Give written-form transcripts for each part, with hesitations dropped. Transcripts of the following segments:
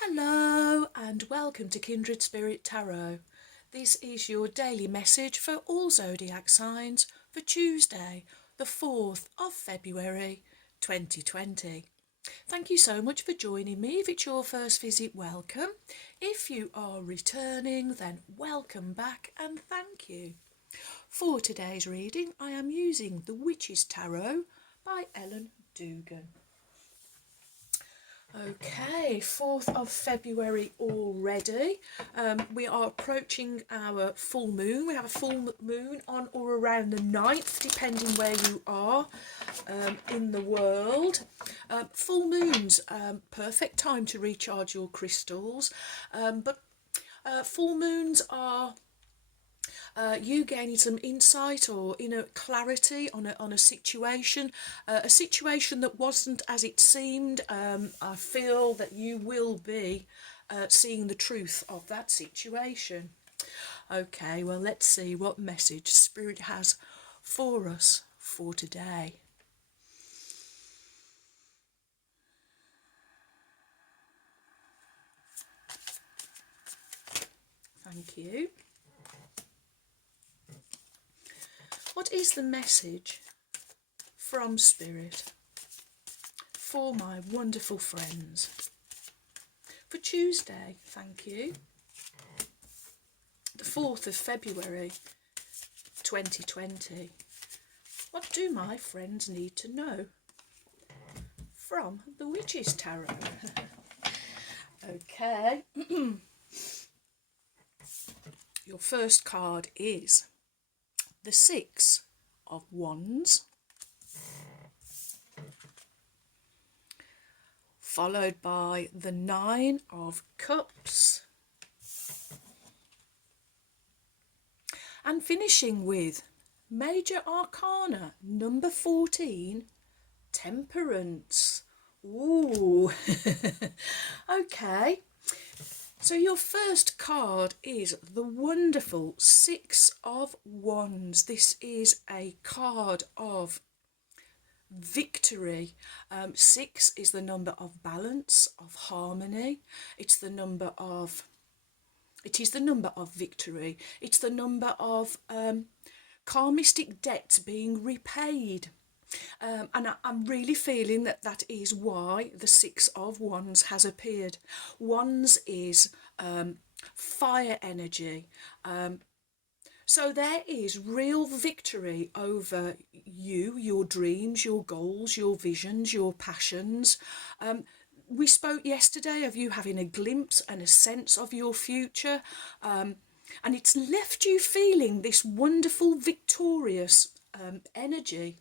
Hello and welcome to Kindred Spirit Tarot. This is your daily message for all zodiac signs for Tuesday, the 4th of February 2020. Thank you so much for joining me. If it's your first visit, welcome. If you are returning, then welcome back and thank you. For today's reading, I am using the Witch's Tarot by Ellen Dugan. Okay, 4th of February already. We are approaching our full moon. We have a full moon on or around the 9th, depending where you are in the world. Full moons, perfect time to recharge your crystals. But full moons are you gaining some insight or inner clarity on a situation that wasn't as it seemed. I feel that you will be seeing the truth of that situation. Okay, well, let's see what message Spirit has for us for today. Thank you. What is the message from Spirit for my wonderful friends for Tuesday? Thank you. The 4th of February 2020. What do my friends need to know from the Witch's Tarot? Okay. Your first card is the 6 of Wands, followed by the 9 of Cups, and finishing with Major Arcana number 14, Temperance. Ooh, okay. So your first card is the wonderful 6 of Wands. This is a card of victory. 6 is the number of balance, of harmony. It is the number of victory. It's the number of karmistic debts being repaid. And I'm really feeling that is why the 6 of Wands has appeared. Wands is fire energy. So there is real victory over you, your dreams, your goals, your visions, your passions. We spoke yesterday of you having a glimpse and a sense of your future. And it's left you feeling this wonderful, victorious energy.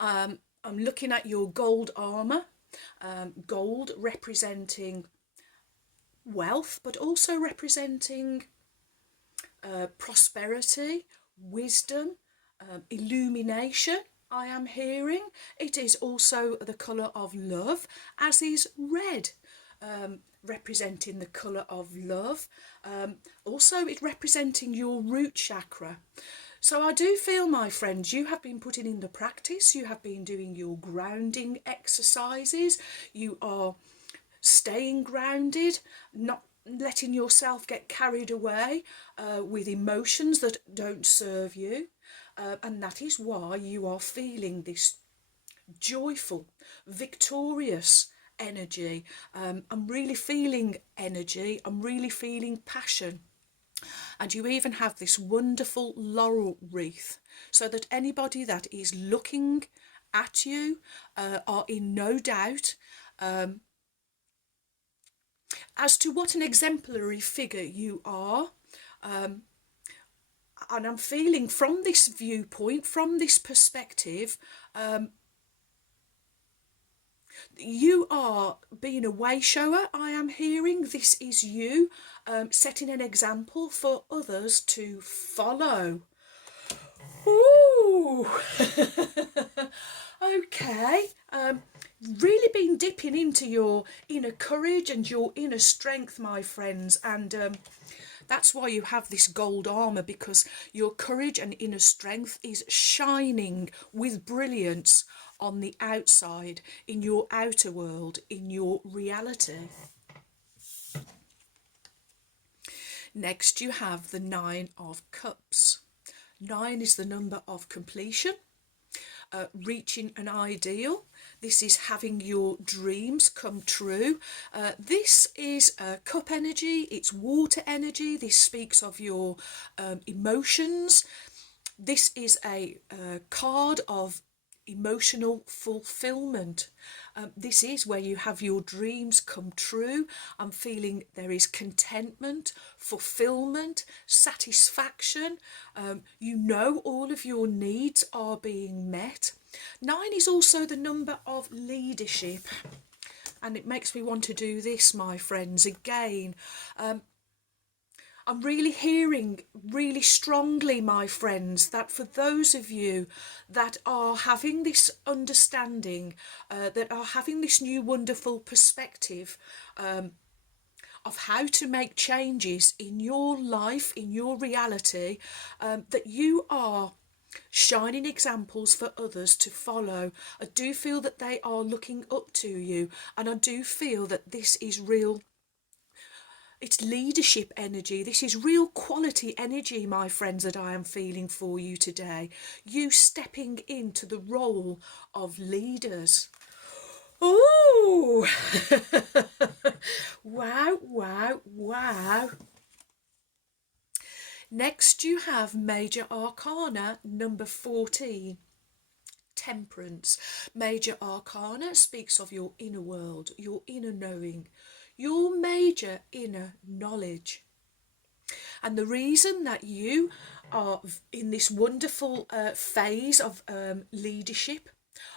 I'm looking at your gold armour, gold representing wealth, but also representing prosperity, wisdom, illumination. I am hearing it is also the colour of love, as is red, representing the colour of love. Also, it representing your root chakra. So I do feel, my friends, you have been putting in the practice, you have been doing your grounding exercises, you are staying grounded, not letting yourself get carried away with emotions that don't serve you. And that is why you are feeling this joyful, victorious energy. I'm really feeling energy, I'm really feeling passion. And you even have this wonderful laurel wreath, so that anybody that is looking at you are in no doubt as to what an exemplary figure you are. And I'm feeling from this viewpoint, from this perspective, you are being a way shower. I am hearing this is you setting an example for others to follow. Ooh. Okay. Really been dipping into your inner courage and your inner strength, my friends, and that's why you have this gold armour, because your courage and inner strength is shining with brilliance on the outside, in your outer world, in your reality. Next you have the Nine of Cups. 9 is the number of completion, reaching an ideal. This is having your dreams come true. This is cup energy, it's water energy. This speaks of your emotions. This is a card of emotional fulfillment. This is where you have your dreams come true. I'm feeling there is contentment, fulfillment, satisfaction. You know all of your needs are being met. 9 is also the number of leadership, and it makes me want to do this, my friends, again. I'm really hearing really strongly, my friends, that for those of you that are having this understanding, that are having this new wonderful perspective of how to make changes in your life, in your reality, that you are shining examples for others to follow. I do feel that they are looking up to you, and I do feel that this is real. It's leadership energy. This is real quality energy, my friends, that I am feeling for you today. You stepping into the role of leaders. Ooh! Wow, wow, wow. Next you have Major Arcana number 14. Temperance. Major Arcana speaks of your inner world, your inner knowing, your major inner knowledge. And the reason that you are in this wonderful phase of leadership,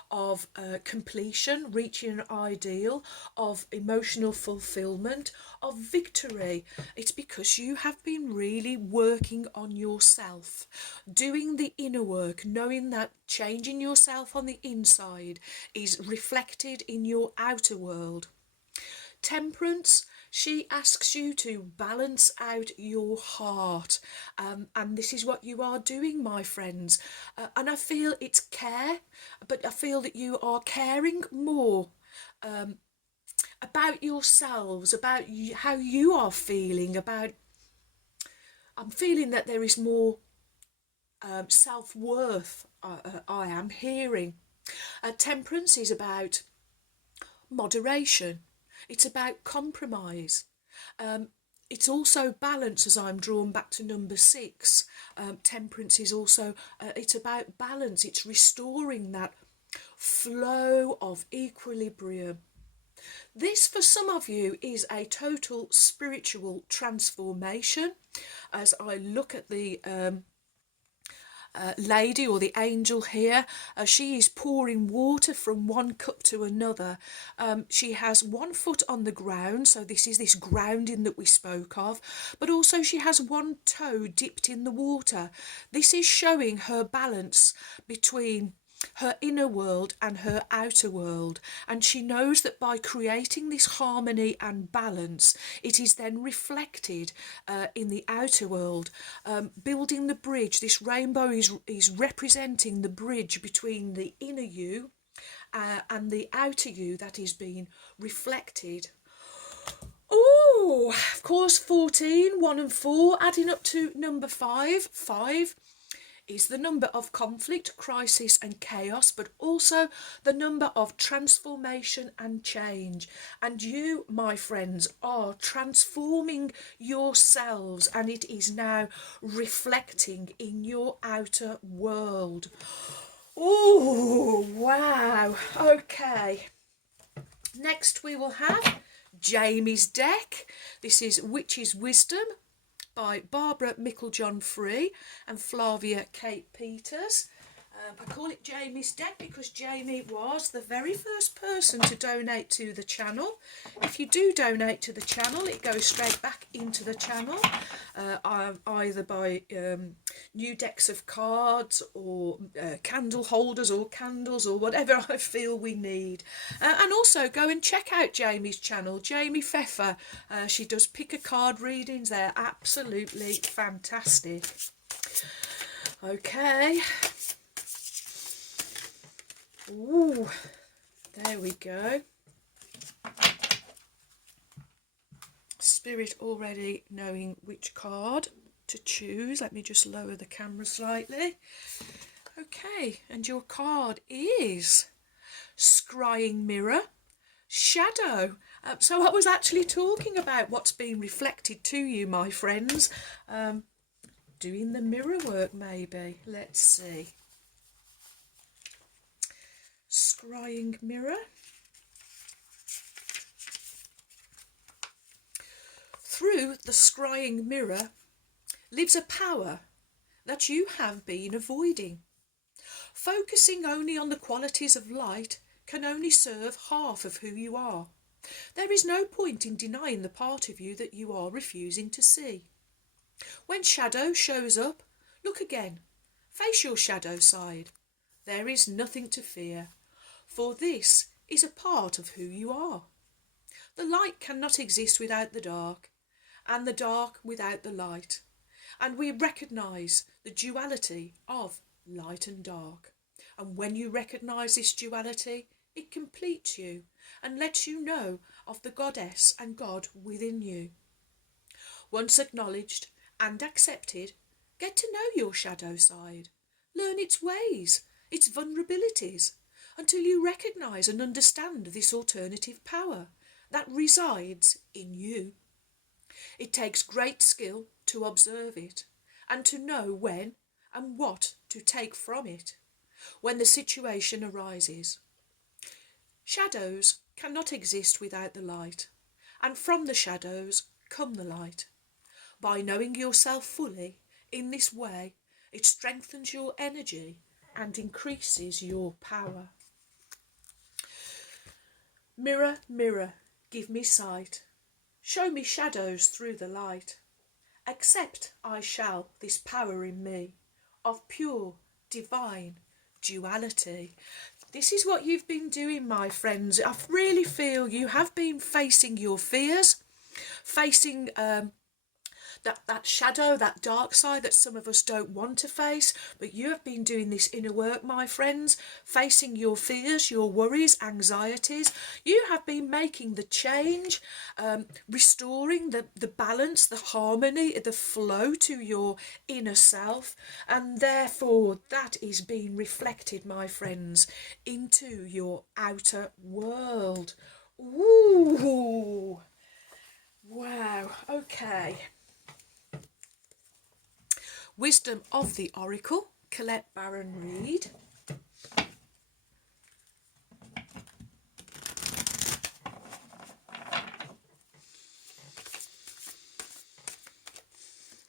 of completion, reaching an ideal, of emotional fulfillment, of victory, it's because you have been really working on yourself, doing the inner work, knowing that changing yourself on the inside is reflected in your outer world. Temperance, she asks you to balance out your heart, and this is what you are doing, my friends. And I feel it's care, but I feel that you are caring more about yourselves, about how you are feeling, about, I'm feeling that there is more self-worth. I am hearing. Temperance is about moderation. It's about compromise. It's also balance, as I'm drawn back to number 6. Temperance is also, it's about balance. It's restoring that flow of equilibrium. This, for some of you, is a total spiritual transformation. As I look at the lady or the angel here, she is pouring water from one cup to another. She has one foot on the ground, so this is this grounding that we spoke of, but also she has one toe dipped in the water. This is showing her balance between her inner world and her outer world, and she knows that by creating this harmony and balance, it is then reflected in the outer world, building the bridge. This rainbow is representing the bridge between the inner you and the outer you that is being reflected. Oh, of course, 14, 1 and 4, adding up to number 5. 5 is the number of conflict, crisis and chaos, but also the number of transformation and change. And you, my friends, are transforming yourselves, and it is now reflecting in your outer world. Oh, wow. Okay. Next we will have Jamie's deck. This is Witch's Wisdom by Barbara Micklejohn-Free and Flavia Kate Peters. I call it Jamie's deck because Jamie was the very first person to donate to the channel. If you do donate to the channel, it goes straight back into the channel, either by new decks of cards or candle holders or candles or whatever I feel we need. And also go and check out Jamie's channel, Jamie Pfeffer. She does pick a card readings. They're absolutely fantastic. Okay. Ooh, there we go. Spirit already knowing which card to choose. Let me just lower the camera slightly. Okay, and your card is Scrying Mirror, Shadow. So I was actually talking about what's being reflected to you, my friends. Doing the mirror work, maybe. Let's see. Scrying Mirror. Through the scrying mirror lives a power that you have been avoiding. Focusing only on the qualities of light can only serve half of who you are. There is no point in denying the part of you that you are refusing to see. When shadow shows up, look again. Face your shadow side. There is nothing to fear, for this is a part of who you are. The light cannot exist without the dark, and the dark without the light. And we recognise the duality of light and dark. And when you recognise this duality, it completes you and lets you know of the goddess and God within you. Once acknowledged and accepted, get to know your shadow side. Learn its ways, its vulnerabilities, until you recognise and understand this alternative power that resides in you. It takes great skill to observe it and to know when and what to take from it when the situation arises. Shadows cannot exist without the light, and from the shadows come the light. By knowing yourself fully in this way, it strengthens your energy and increases your power. Mirror, mirror, give me sight. Show me shadows through the light. Accept I shall this power in me of pure, divine duality. This is what you've been doing, my friends. I really feel you have been facing your fears, facing that shadow, that dark side that some of us don't want to face, but you have been doing this inner work, my friends, facing your fears, your worries, anxieties. You have been making the change, restoring the balance, the harmony, the flow to your inner self, and therefore that is being reflected, my friends, into your outer world. Ooh, wow, okay. Wisdom of the Oracle, Colette Baron Reid.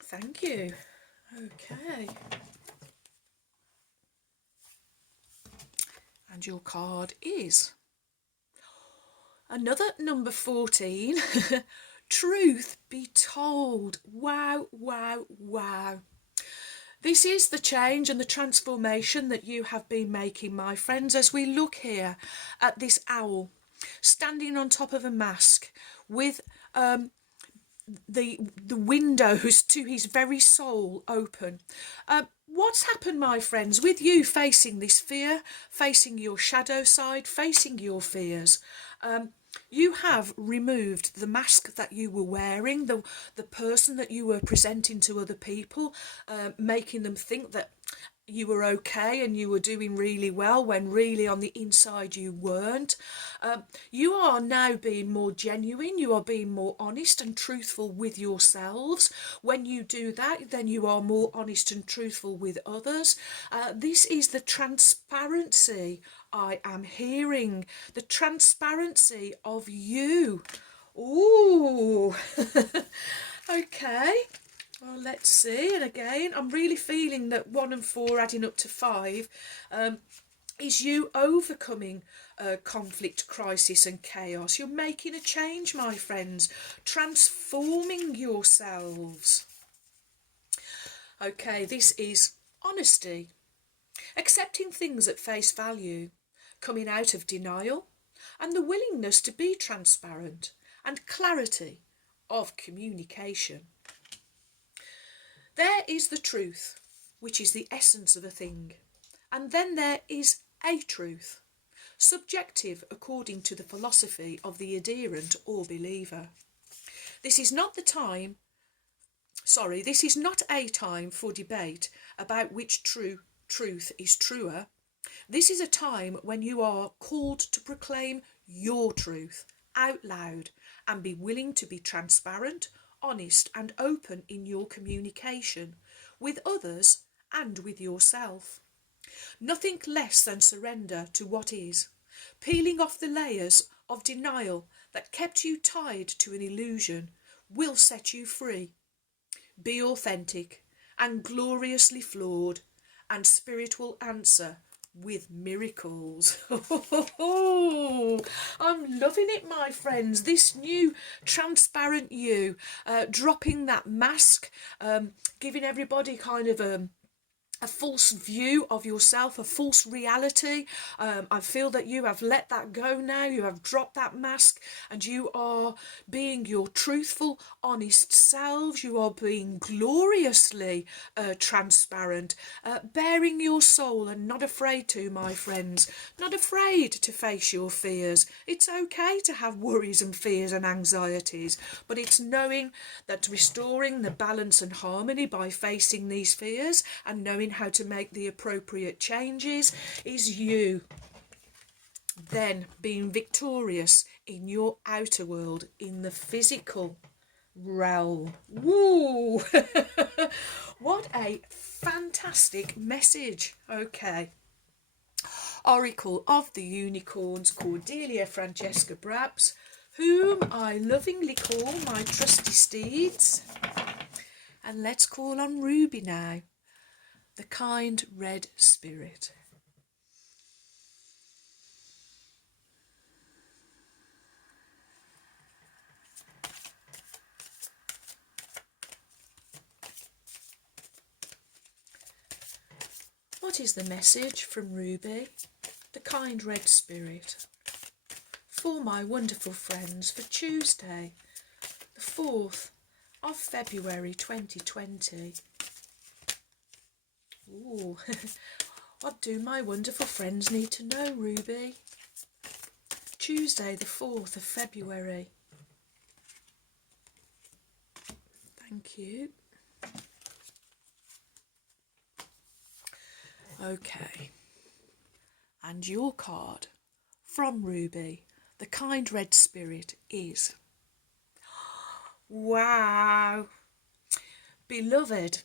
Thank you. Okay. And your card is another number 14. Truth be told. Wow, wow, wow. This is the change and the transformation that you have been making, my friends, as we look here at this owl standing on top of a mask with the windows to his very soul open. What's happened, my friends, with you facing this fear, facing your shadow side, facing your fears? You have removed the mask that you were wearing, the person that you were presenting to other people, making them think that you were okay and you were doing really well when really on the inside you weren't. You are now being more genuine, you are being more honest and truthful with yourselves. When you do that, then you are more honest and truthful with others. This is the transparency I am hearing, the transparency of you. Ooh, okay. Well, let's see. And again, I'm really feeling that 1 and 4 adding up to 5 is you overcoming conflict, crisis and chaos. You're making a change, my friends, transforming yourselves. Okay, this is honesty, accepting things at face value, coming out of denial, and the willingness to be transparent, and clarity of communication. There is the truth, which is the essence of a thing, and then there is a truth, subjective according to the philosophy of the adherent or believer. This is not the time, this is not a time for debate about which truth is truer. This is a time when you are called to proclaim your truth out loud and be willing to be transparent, honest, and open in your communication with others and with yourself. Nothing less than surrender to what is, peeling off the layers of denial that kept you tied to an illusion will set you free. Be authentic and gloriously flawed, and spirit will answer with miracles. I'm loving it, my friends. This new transparent you, dropping that mask, giving everybody kind of a false view of yourself, a false reality. I feel that you have let that go now. You have dropped that mask and you are being your truthful, honest selves. You are being gloriously transparent, bearing your soul and not afraid to, my friends. Not afraid to face your fears. It's okay to have worries and fears and anxieties, but it's knowing that restoring the balance and harmony by facing these fears and knowing how to make the appropriate changes is you then being victorious in your outer world, in the physical realm. Woo! What a fantastic message. Okay. Oracle of the Unicorns, Cordelia Francesca Brabs, whom I lovingly call my trusty steeds. And let's call on Ruby now, the kind red spirit. What is the message from Ruby, the kind red spirit, for my wonderful friends for Tuesday, the 4th of February 2020? Ooh, what do my wonderful friends need to know, Ruby? Tuesday, the 4th of February. Thank you. Okay. And your card from Ruby, the kind red spirit, is... Wow. Beloved,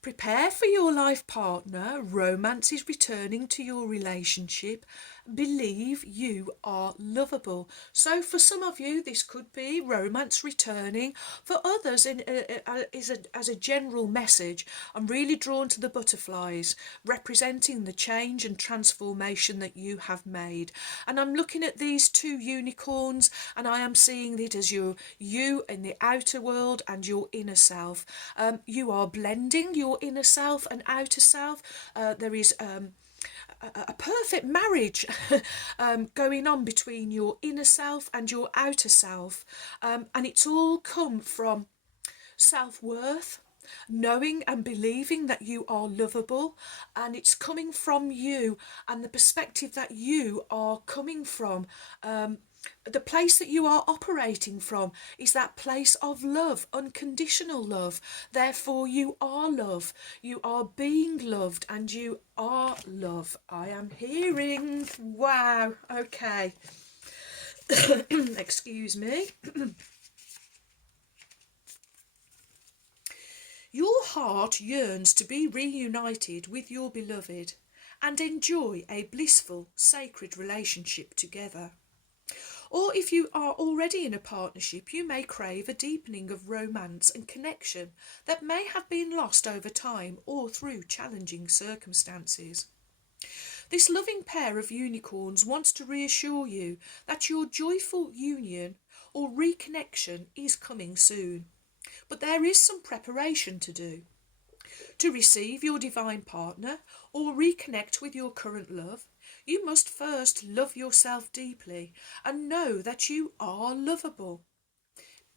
prepare for your life partner. Romance is returning to your relationship. Believe you are lovable. So for some of you, this could be romance returning. For others, as a general message, I'm really drawn to the butterflies, representing the change and transformation that you have made. And I'm looking at these 2 unicorns, and I am seeing it as you in the outer world and your inner self. You are blending your inner self and outer self. There is a perfect marriage going on between your inner self and your outer self, and it's all come from self-worth, knowing and believing that you are lovable, and it's coming from you and the perspective that you are coming from. The place that you are operating from is that place of love, unconditional love. Therefore, you are love. You are being loved and you are love. I am hearing. Wow. Okay. Excuse me. Your heart yearns to be reunited with your beloved and enjoy a blissful, sacred relationship together. Or if you are already in a partnership, you may crave a deepening of romance and connection that may have been lost over time or through challenging circumstances. This loving pair of unicorns wants to reassure you that your joyful union or reconnection is coming soon. But there is some preparation to do. To receive your divine partner or reconnect with your current love, you must first love yourself deeply and know that you are lovable.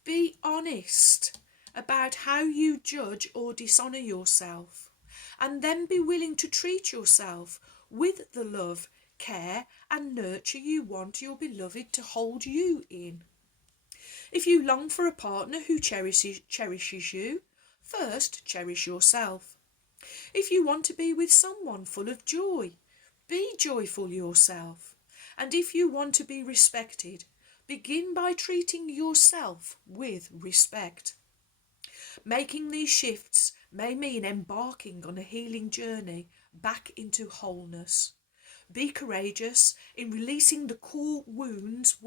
Be honest about how you judge or dishonour yourself, and then be willing to treat yourself with the love, care and nurture you want your beloved to hold you in. If you long for a partner who cherishes you, first cherish yourself. If you want to be with someone full of joy, be joyful yourself. And if you want to be respected, begin by treating yourself with respect. Making these shifts may mean embarking on a healing journey back into wholeness. Be courageous in releasing the core wounds,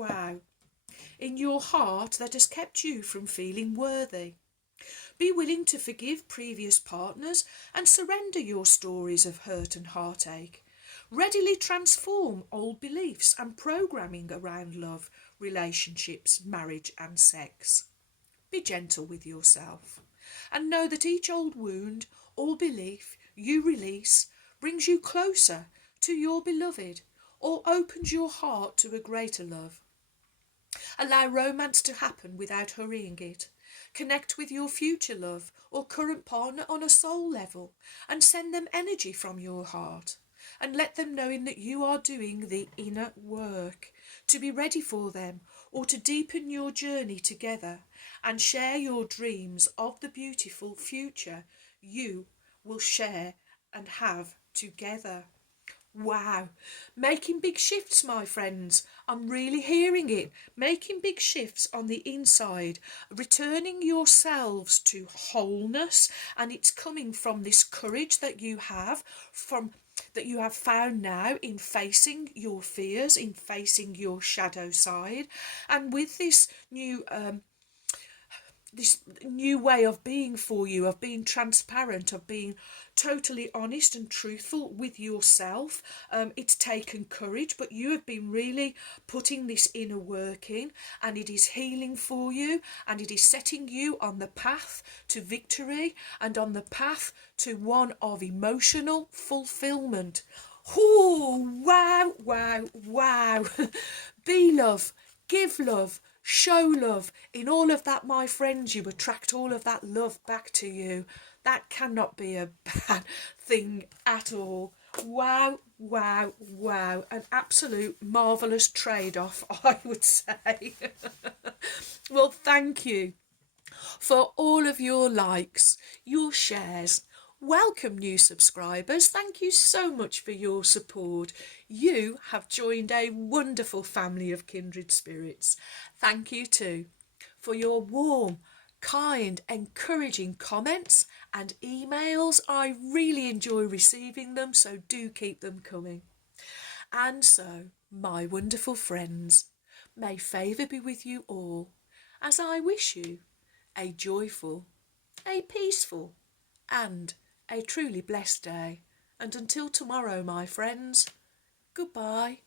in your heart that has kept you from feeling worthy. Be willing to forgive previous partners and surrender your stories of hurt and heartache. Readily transform old beliefs and programming around love, relationships, marriage and sex. Be gentle with yourself and know that each old wound or belief you release brings you closer to your beloved or opens your heart to a greater love. Allow romance to happen without hurrying it. Connect with your future love or current partner on a soul level and send them energy from your heart. And let them know that you are doing the inner work to be ready for them or to deepen your journey together and share your dreams of the beautiful future you will share and have together. Wow, making big shifts, my friends. I'm really hearing it. Making big shifts on the inside, returning yourselves to wholeness, and it's coming from this courage that you have found now in facing your fears, in facing your shadow side, and with this new way of being for you, of being transparent, of being totally honest and truthful with yourself. It's taken courage, but you have been really putting this inner work in, and it is healing for you, and it is setting you on the path to victory and on the path to one of emotional fulfillment. Oh, wow, wow, wow. Be love, give love, show love. In all of that, my friends, you attract all of that love back to you. That cannot be a bad thing at all. Wow, wow, wow. An absolute marvellous trade-off, I would say. Well, thank you for all of your likes, your shares. Welcome, new subscribers. Thank you so much for your support. You have joined a wonderful family of kindred spirits. Thank you too for your warm, kind, encouraging comments and emails. I really enjoy receiving them, so do keep them coming. And so, my wonderful friends, may favour be with you all, as I wish you a joyful, a peaceful, and a truly blessed day. And until tomorrow, my friends, goodbye.